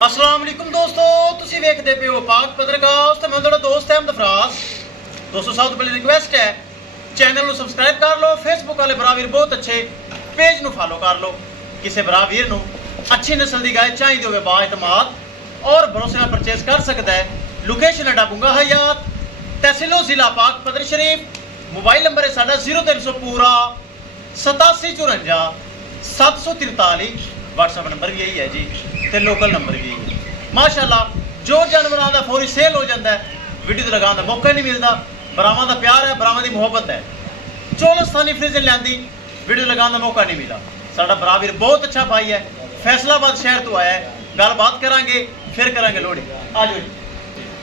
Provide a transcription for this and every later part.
अस्सलाम वालेकुम दोस्तों, तुसी वेखदे पे हो पाक पत्रकास्ट ते मैं तुहाडा दोस्त अहमद फराज। दोस्तों सब तो पहले रिक्वेस्ट है चैनल ਨੂੰ सब्सक्राइब कर लो, फेसबुक वाले भरा वीर बहुत अच्छे पेज ਨੂੰ फॉलो कर लो। किसी भरा वीर ਨੂੰ अच्छी नस्ल की गाय चाहिए होवे बा इतमाद और भरोसे नाल परचेज कर सकता है। लोकेशन है डाबूंगा हयात, तहसीलो जिला पाक पदर शरीफ। मोबाइल नंबर है साडा 0300 पूरा 8754 743। व्हाट्सएप नंबर भी यही है जी, ते लोकल नंबर भी यही है। माशाल्लाह जो जानवरों का फौरी सेल हो जाता है, वीडियो तो लगाने का मौका नहीं मिलता। बरावां का प्यार है, बरावां की मुहब्बत है। चौलस्तानी फ्रिज लियांदी, वीडियो लगाने का मौका नहीं मिला। साडा बरावीर बहुत अच्छा भाई है, फैसलाबाद शहर तो आया है। गलबात करांगे फिर करांगे लोड़ी। आ जाओ जी।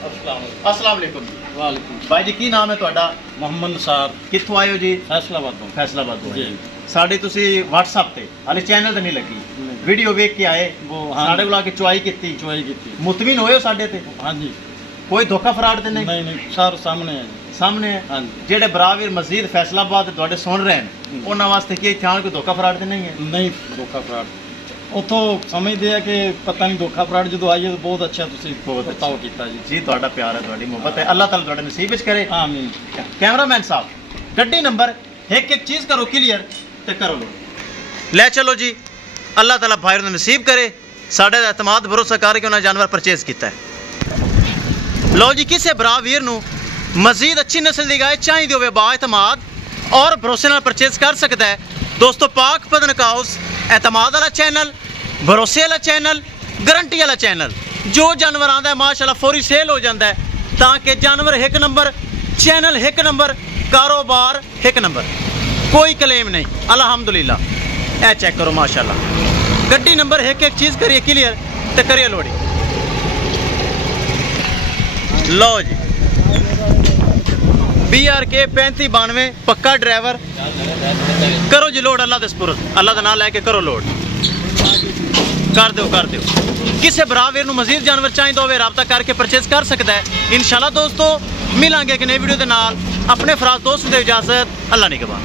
अस्सलाम वालेकुम। वालेकुम भाई जी की नाम है तुहाडा? मोहम्मद निसार। कित्थों आए हो जी? फैसलाबाद तो। फैसलाबाद तो जी। साडे तुसी व्हाट्सएप ते हाले चैनल ते नहीं लगी, वीडियो वेख के आए, वो साडे कोल आके चुआई कीती, की मुतमिन होए हो साडे ते? हाँ जी। कोई धोखा फराड ते नहीं? नहीं सर सामने है जी। सामने है। हाँ जी। जेडे बरावीर मस्जिद फैसलाबाद तुहाडे सुन रहे हैं उन्हां वास्ते की इत्थे आण कोई धोखा फराड ते नहीं है? नहीं धोखा फराड उतो समझते हैं कि पता नहीं धोखा फराड जो आइए तो बहुत अच्छा तुसी बहुत बताओ कीता जी। जी तुहाडा प्यार है, तुहाडी मोहब्बत है, अल्लाह ताला तुहाडे नसीब विच करे। आमीन। कैमरामैन साहब गड्डी नंबर एक एक चीज करो क्लियर ते करो लो। ले चलो जी, अल्लाह ताला भाई ने नसीब करे, साढ़े एतमाद भरोसा करके उन्हें जानवर परचेज किया है। लो जी, किसी भरा वीर नू मजीद अच्छी नस्ल की गाय चाहिए होवे बा एतमाद और भरोसे नाल परचेज कर सकता है। दोस्तों पाक पदनक हाउस एतमाद वाला चैनल, भरोसे वाला चैनल, गारंटी वाला चैनल। जो जानवर आंदा है माशाल्लाह फौरी सेल हो जाता है, ताकि जानवर एक नंबर, चैनल एक नंबर, कारोबार एक नंबर, कोई क्लेम नहीं। अल्हम्दुलिल्लाह। ए चेक करो माशाल्लाह, गड्डी नंबर एक एक चीज करिए क्लियर तो करिए लोडी। लो जी, BRK 3592 पक्का ड्राइवर। करो जी लोड, अल्लाह दे सुपुर्द, अल्लाह दा नाम लैके करो लोड। कर दो कर दो। किसी भरा वीर नू मजीद जानवर चाहिए होवे राबता करके परचेज कर सकता है। इंशाल्लाह दोस्तों मिलांगे एक नई वीडियो के नाल। अपने फराज दोस्त दे इजाजत, अल्लाह निगहबान।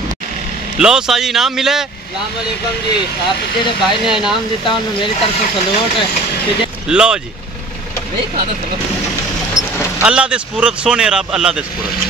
लो साजी इनाम मिले। अस्सलाम वालेकुम जी। आप जेडे भाई ने इनाम दिता उन्हें मेरी तरफ से सलूट। लो जी, अल्लाह दे सुपुर्द, सोने रब अल्लाह दे सुपुर्द।